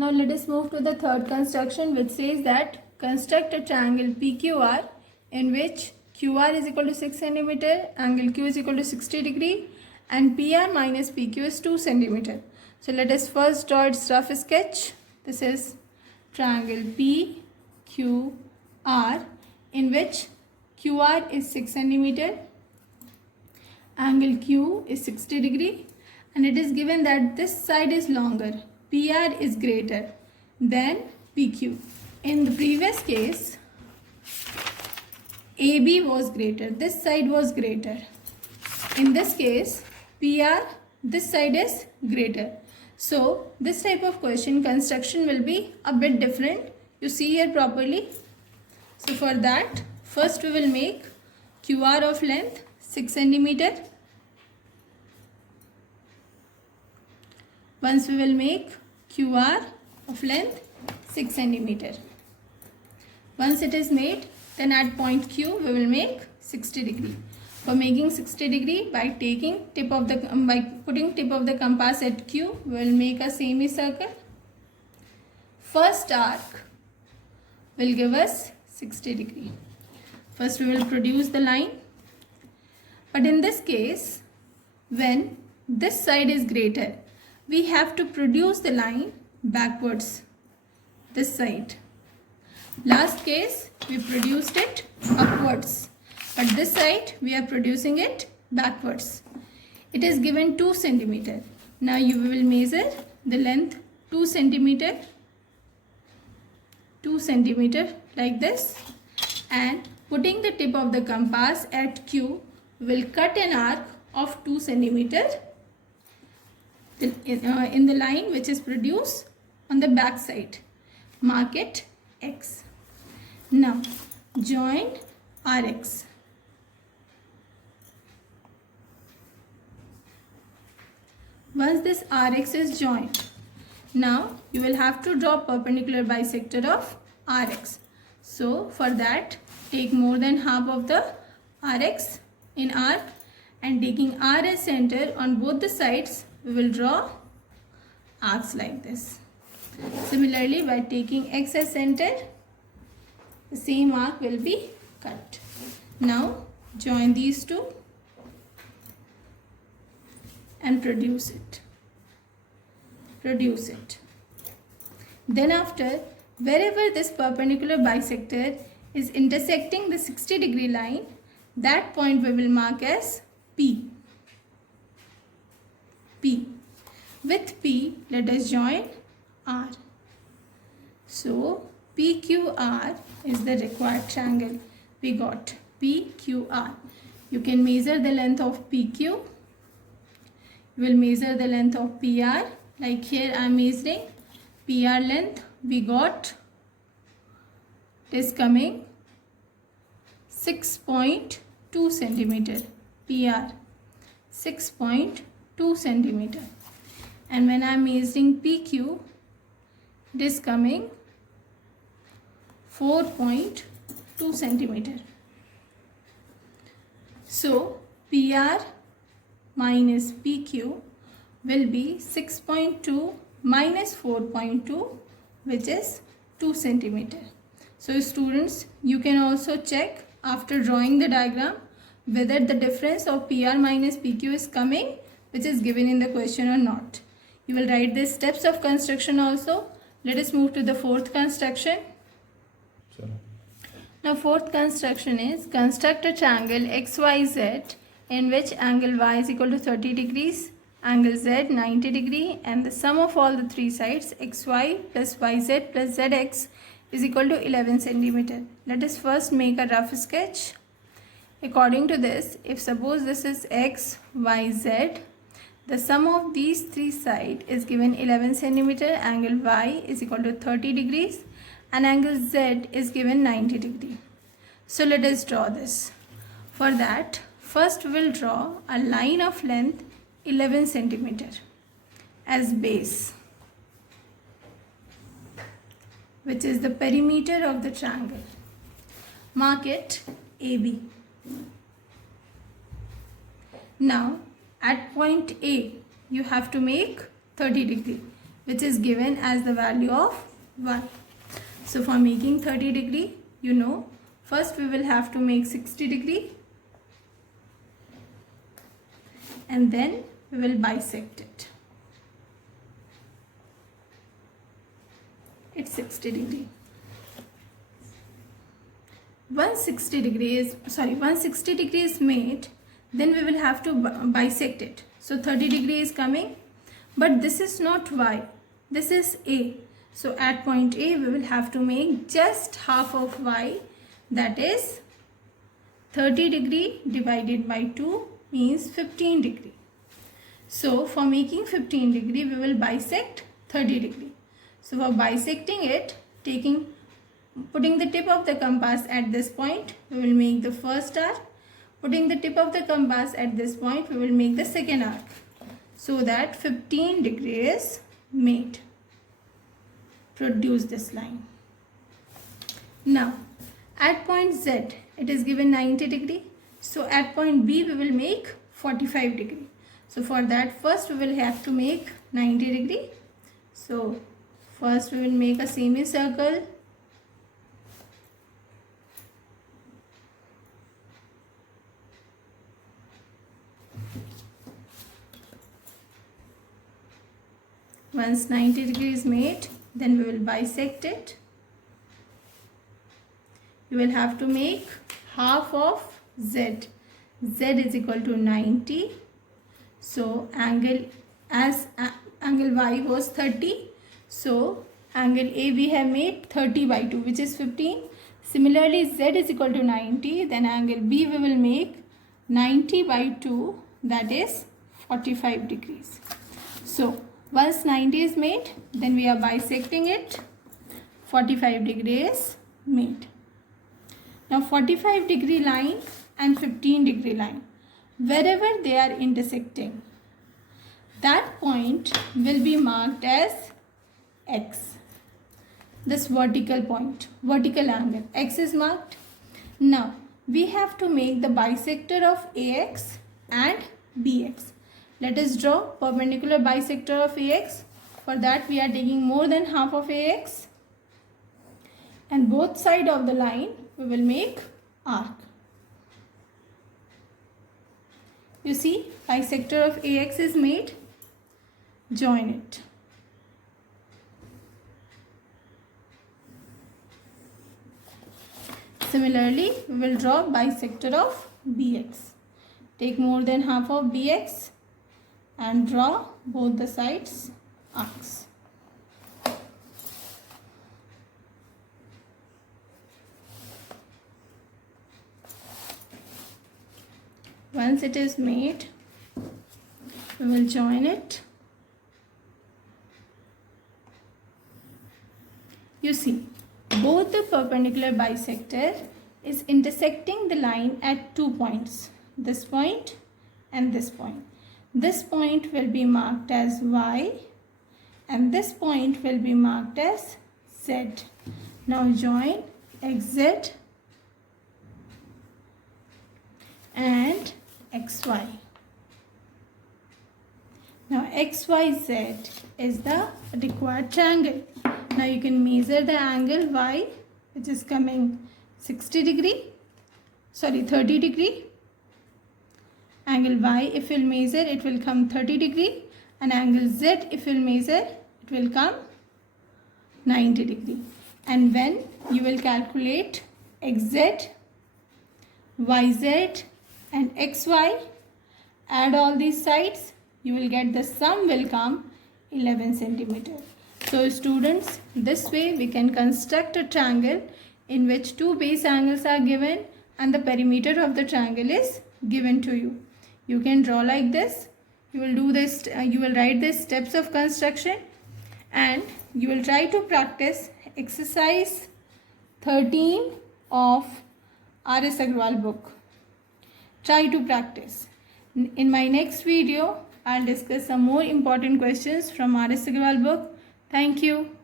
Now let us move to the third construction, which says that construct a triangle PQR in which QR is equal to 6 centimeter, angle Q is equal to 60 degree and PR minus PQ is 2 centimeter. So let us first draw its rough sketch. This is triangle PQR in which QR is 6 centimeter, angle Q is 60 degree and it is given that this side is longer. PR is greater than PQ. In the previous case, AB was greater. This side was greater. In this case, PR, this side is greater. So, this type of question construction will be a bit different. You see here properly. So, for that, first we will make QR of length 6 centimeter. Once we will make QR of length 6 centimeter. Once it is made, then at point Q we will make 60 degree. For making 60 degree, by putting tip of the compass at Q, we will make a semicircle. First arc will give us 60 degree. First we will produce the line. But in this case, when this side is greater, we have to produce the line backwards, this side. Last case, we produced it upwards, but this side we are producing it backwards. It is given 2 centimeter. Now you will measure the length 2 centimeter like this, and putting the tip of the compass at Q, will cut an arc of 2 centimeter in the line which is produced on the back side. Mark it X. Now join RX. Once this RX is joined, now you will have to draw perpendicular bisector of RX. So for that, take more than half of the RX in arc and taking R as center on both the sides, we will draw arcs like this. Similarly, by taking X as center, the same arc will be cut. Now join these two and produce it. Then after, wherever this perpendicular bisector is intersecting the 60 degree line, that point we will mark as P. With P, let us join R. So PQR is the required triangle. We got PQR. You can measure the length of PQ. You will measure the length of PR. Like here I am measuring PR length. We got, it is coming 6.2 centimeter. PR 6.2 centimeter. And when I am measuring PQ, it is coming 4.2 centimeter. So PR minus PQ will be 6.2 minus 4.2, which is 2 centimeter. So students, you can also check after drawing the diagram whether the difference of PR minus PQ is coming, which is given in the question, or not. You will write the steps of construction also. Let us move to the fourth construction. Now fourth construction is construct a triangle XYZ in which angle Y is equal to 30 degrees, angle Z 90 degree and the sum of all the three sides XY plus YZ plus ZX is equal to 11 centimeter. Let us first make a rough sketch. According to this, if suppose this is X, Y, Z, the sum of these three sides is given 11 centimeter, angle Y is equal to 30 degrees and angle Z is given 90 degree. So let us draw this. For that, first we will draw a line of length 11 centimeter as base, which is the perimeter of the triangle. Mark it AB. Now at point A, you have to make 30 degree. which is given as the value of y. So for making 30 degree, you know, first we will have to make 60 degree and then we will bisect it. It's 60 degree. Once 60 degree is made, then we will have to bisect it. So 30 degree is coming, but this is not y, this is a. So at point A we will have to make just half of y, that is 30 degree divided by 2 means 15 degree. So for making 15 degree we will bisect 30 degree. So for bisecting it, putting the tip of the compass at this point, we will make the first arc. Putting the tip of the compass at this point, we will make the second arc, so that 15 degree is made. Produce this line. Now at point Z it is given 90 degree. So at point B we will make 45 degree. So for that first we will have to make 90 degree. So first we will make a semicircle. Once 90 degree is made, then we will bisect it. You will have to make half of Z. Z is equal to 90. So angle Y was 30. So angle A we have made 30 by 2, which is 15. Similarly, Z is equal to 90. Then angle B we will make 90 by 2, that is 45 degrees. So once 90 is made, then we are bisecting it. 45 degree is made. Now 45 degree line and 15 degree line, wherever they are intersecting, that point will be marked as X. This vertical point, vertical angle, X is marked. Now we have to make the bisector of AX and BX. Let us draw perpendicular bisector of AX. For that we are taking more than half of AX, and both sides of the line we will make arc. You see, bisector of AX is made. Join it. Similarly, we will draw bisector of BX. Take more than half of BX and draw both the sides arcs. Once it is made, we will join it. You see, both the perpendicular bisector is intersecting the line at 2 points, this point and this point. This point will be marked as Y and this point will be marked as Z. Now join XZ and XY. Now XYZ is the required triangle. Now you can measure the angle Y, which is coming 30 degree. Angle Y, if you will measure, it will come 30 degree, and angle Z, if you will measure, it will come 90 degree. And when you will calculate XZ, YZ and XY, add all these sides, you will get the sum will come 11 centimeter. So students, this way we can construct a triangle in which two base angles are given and the perimeter of the triangle is given to you. You can draw like this. You will do this. You will write the steps of construction, and you will try to practice exercise 13 of R.S. Agrawal book. Try to practice. In my next video, I'll discuss some more important questions from R.S. Agrawal book. Thank you.